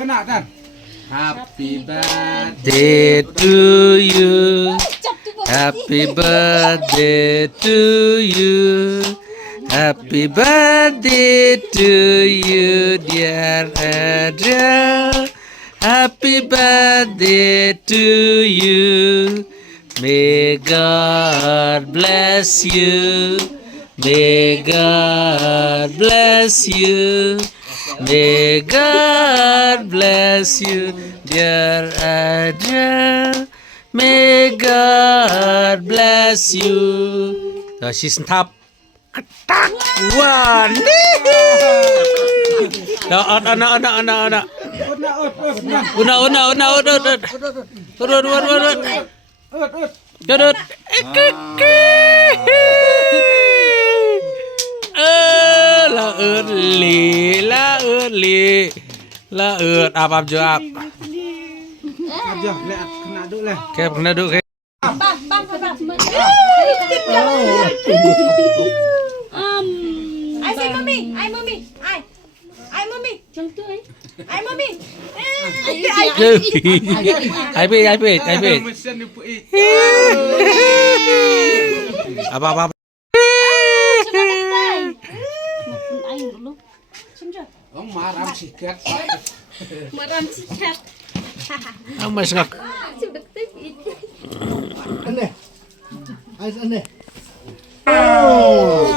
Enak kan? Happy birthday to you. Happy birthday to you. Happy birthday to you, dear Adele. Happy birthday to you. May God bless you. May God bless you. May God bless you, dear Adele. May God bless you. She's top. Ketak. Wah, nih. Una. La apa jawab? Aja, kena dulu lah. Kena dulu. Bang. Ai say mommy. Ai mommy. Chẳng tươi. Ai mommy. Ai biết. Apa. Ông maram sikat. Mas ngak. Aneh. Oh,